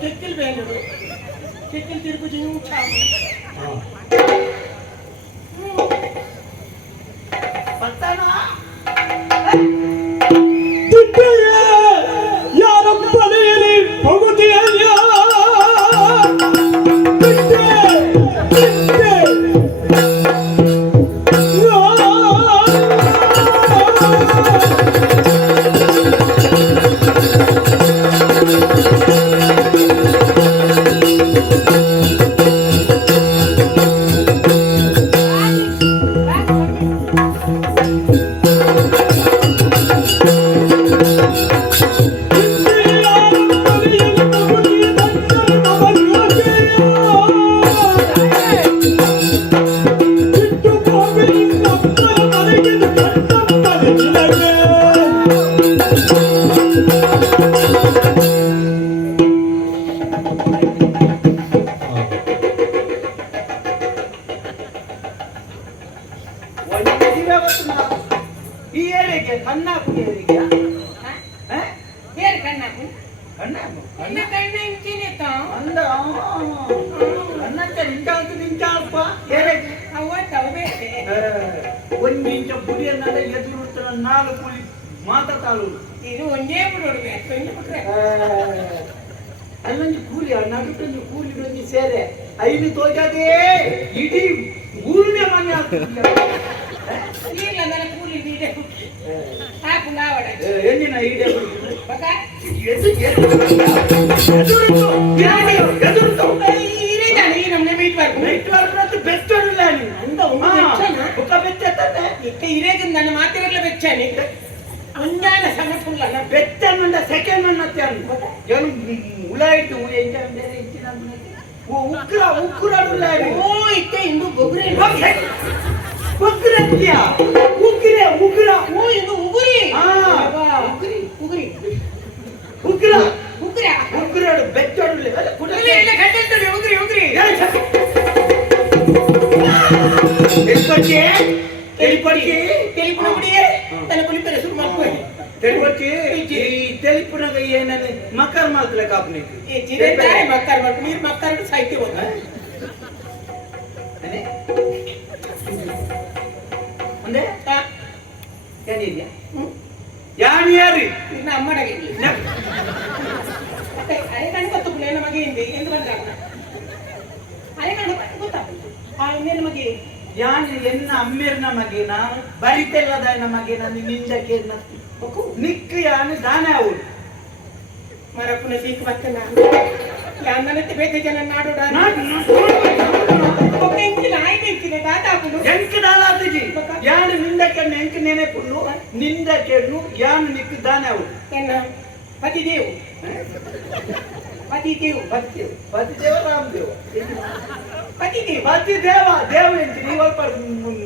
చెక్కిలు వేయడు చెక్కిలు తిరుపు చించాము పట్టానా ಒಂದಿಂಚ ಬುಡಿಯನ್ನೆಲ್ಲ ಎದುರುಡ್ತಾರ ನಾಲ್ಕು ಕೂಲಿ ಮಾತಾತಾಳು ಇದು ಒಂದೇ ಬಿಡೋಡು ಅಲ್ಲೊಂದು ಕೂಲಿ ನಡುಕೊಂದು ಕೂಲಿ ಒಂದು ಸೇರೆ ಐದು ತೋಜಾದೆ ಇಡೀ ಊರಿನ ಮನೆ ಇಲ್ಲ ನನ್ನ ಕೂಲಿ ನೀಡೆ ಹಾಕು ನಾವಡ ಎನ್ನಿನ ಈಡೆ ನನ್ನ ಮಾತಿರಲ್ಲ ಬೆಚ್ಚಾನೆ ಮುಂಜಾನ ಸಮಸ್ಯೆ ಬೆಚ್ಚನ್ನ ಸೆಕೆಂಡ್ ಏನು ಹುಳ ಇಟ್ಟು ಉಗ್ರ ಉಗ್ರ ಓ ಇತ್ತೆ ಇಂದು ಬೊಗ್ರೆ ಬೊಗ್ರೆ ಉಗ್ರೆ ಉಗ್ರ ಓ ಇಂದು ಉಗುರಿ ಉಗುರಿ ಉಗುರಿ ಉಗ್ರ ಉಗ್ರ ಉಗ್ರ ಬೆಚ್ಚೋಡಲ್ಲ ಕುಡಲೆ ಇಲ್ಲ ಕಟ್ಟಿರ್ತಾರೆ ಉಗುರಿ ಉಗುರಿ తెలుపునగ ఏనని మక్కర్ మాల్కల కాపుని ఏ చిరంజాయి మక్కర్ మాల్క మీరు మక్కర్ సాహిత్య ಹೋದ ಅನೆ ಒಂದೇ ಏನಿಲ್ಲ ಯಾನ್ ಯಾರಿ ನಿನ್ನ ಅಮ್ಮಡಗೆ ಅರೆ ಕಣ್ಣು ಗೊತ್ತು ನನ್ನ ಮಗೆ ಹಿಂದೆ ಎಂದು ಬಂದ ಅರೆ ಕಣ್ಣು ಗೊತ್ತಾ ಆ ಇನ್ನೇನು ಮಗೆ ಯಾನ್ ಎನ್ನ ಅಮ್ಮೇರ್ನ ಮಗೆ ನಾನು ಬರಿತೆಲ್ಲದ ನಮಗೆ ನಾನು ನಿಂದಕ್ಕೆ ನಿಕ್ ಯಾನ್ ದಾನೆ ಅವು ಮರಪ್ಪನ ಸೀಕ್ ಮತ್ತೆ ನಾನು ಯಾನನತ್ತೆ ಬೇತೆ ಜನ ನಾಡೋಡ ಒಬ್ಬ ಇಂಚಿನ ಆಯ್ತು ಇಂಚಿನ ದಾದಾಪುಡು ಎಂಕ ದಾದಾತುಜಿ ಯಾನ್ ನಿಂದಕ್ಕೆ ಎಂಕ ನೆನೆ ಪುಲ್ಲು ನಿಂದಕ್ಕೆ ಯಾನ್ ನಿಕ್ ದಾನೆ ಅವು ಎನ್ನ ಪತಿದೇವು ಪತಿದೇವು ಪತಿದೇವು ಪತಿದೇವ ರಾಮದೇವ ಪತಿದೇವ ಪತಿದೇವ ದೇವ ಎಂತ ನೀವು ಅಲ್ಪ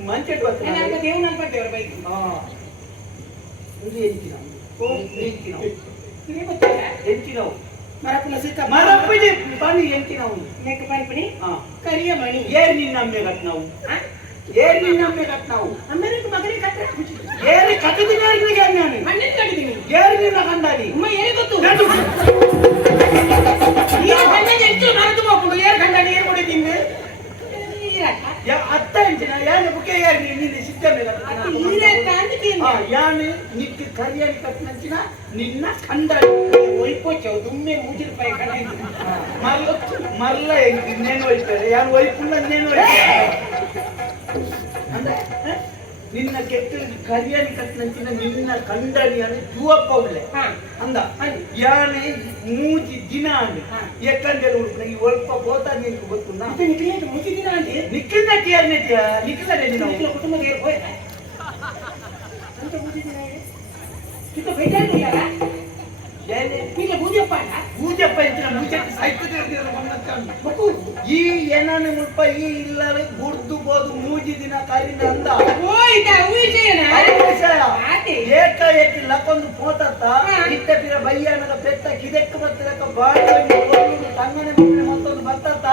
ಮಂಚೆಟ್ ಬರ್ತಾರೆ ನಾನು ದೇವ ನಾನು ಪಡ್ದೇವ್ರ ಬೈಕ್ ಇದು ಎಂಚಿನ ಓ ಎಂಚಿನ ಇದು ಗೊತ್ತಿಲ್ಲ ಎಂಚಿನವು ಮರಪ್ಪನ ಸಿಕ್ಕ ಮರಪ್ಪನಿ ಬನ್ನಿ ಎಂಚಿನವು ನೆಕ್ಕ ಪೈಪನಿ ಕರಿಯ ಮಣಿ ಏರ್ ನಿನ್ನ ಅಮ್ಮೆ ಕಟ್ನಾವು ಏರ್ ನಿನ್ನ ಅಮ್ಮೆ ಕಟ್ನಾವು ಅಮ್ಮನಿಗೆ ಮಗನಿಗೆ ಕಟ್ಟ ಏರ್ ಕಟ್ಟಿದ್ದೀನಿ ಏರ್ನಿಗೆ ನಾನು ಮಣ್ಣಿನ ಕಟ್ಟಿದ್ದೀನಿ ಏರ್ ನಿನ್ನ ಕಂಡಾಡಿ ಅಮ್ಮ ಏನೇ ಗೊತ್ತು ಏರ್ ಕಂಡಾಡಿ ಎಂಚು ಮರದು ಹೋಗ್ಬಿಡು ಏರ್ ಕಂಡಾಡಿ ಏರ್ ಕೊಡಿದ್ದೀನಿ ಅತ್ತ ಎಂಚಿನ ಯಾನೆ ಬುಕ್ಕೆ ಏರ್ ನಿನ್ನ ಸಿದ್ಧಮೆ ಯಾನೆ ನಿಕ್ಕೆ ಕರಿಯಾಗಿ ಕಟ್ಟಿನ ನಿನ್ನ ಕಂಡಾಡಿ ಒಯ್ಪೋಚವು ದುಮ್ಮೆ ಮೂಜಿ ರೂಪಾಯಿ ಕಣ ಮರ್ಲ ಇನ್ನೇನು ಹೋಯ್ತಾರೆ ಯಾರು ಒಯ್ಪುಲ್ಲ ಇನ್ನೇನು ಹೋಯ್ತಾರೆ ಅಂದ್ರೆ ನಿನ್ನ ಕೆಟ್ಟ ಕರಿಯಾಗಿ ಕಟ್ಟಿನ ನಿನ್ನ ಕಂಡಾಡಿ ಅಂದ್ರೆ ಜೂವಪ್ಪ ಉಳ್ಳೆ ಅಂದ ಯಾನೆ ಮೂಜಿ ದಿನ ಅಂದೆ ಎಕ್ಕಂಡೆಲ್ಲ ಉಳ್ಕ ಈ ಒಲ್ಪ ಬೋತಾ ನೀನು ಗೊತ್ತುಂದ ಮೂಜಿ ದಿನ ಅಂದೆ ನಿಕ್ಕಿಂದ ಕೇರ್ನೆ ನಿಕ್ಕಿದರೆ ನೀನು ಕುಟುಂಬದ ಏರ್ ಹೋಯ್ತ ಅಂತ ಮೂಜಿ ದಿನ ಕಿತ್ತ ಬೇಟಾಡಿ ಯಾರ ಏನೆ ನೀನು ಬೂಜಪ್ಪ ಬೂಜಪ್ಪ ಇಂಚಿನ ಮೂಜಕ್ಕೆ ಸಾಯ್ತದೆ ಮಕ್ಕಳು ಈ ಏನಾನೆ ಮುಲ್ಪ ಈ ಇಲ್ಲರೆ ಗುರ್ದು ಬೋದು ಮೂಜಿ ದಿನ ಕಾಲಿನ ಅಂದ ಓ ಇದ ಉಯಿಸೇನ ಏಕ ಏಕ ಲಕೊಂದು ಪೋತತ್ತ ಇತ್ತ ಪಿರ ಬಯ್ಯನದ ಪೆತ್ತ ಕಿದೆಕ್ಕ ಬತ್ತಲಕ ಬಾಡಿ ಕೊಲ್ಲು ತಂಗನೆ ಮುನ್ನೆ ಮತ್ತೊಂದು ಬತ್ತತ್ತ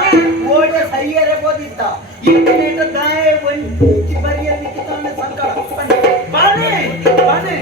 ಓಡೆ ಸೈಯರೆ ಬೋದಿತ್ತ ಇತ್ತ ದಾಯ ಒಂಟಿ ಬರಿಯಲ್ಲಿ ಕಿತಾನೆ ಸಂಕಟ ಬಾನೆ ಬಾನೆ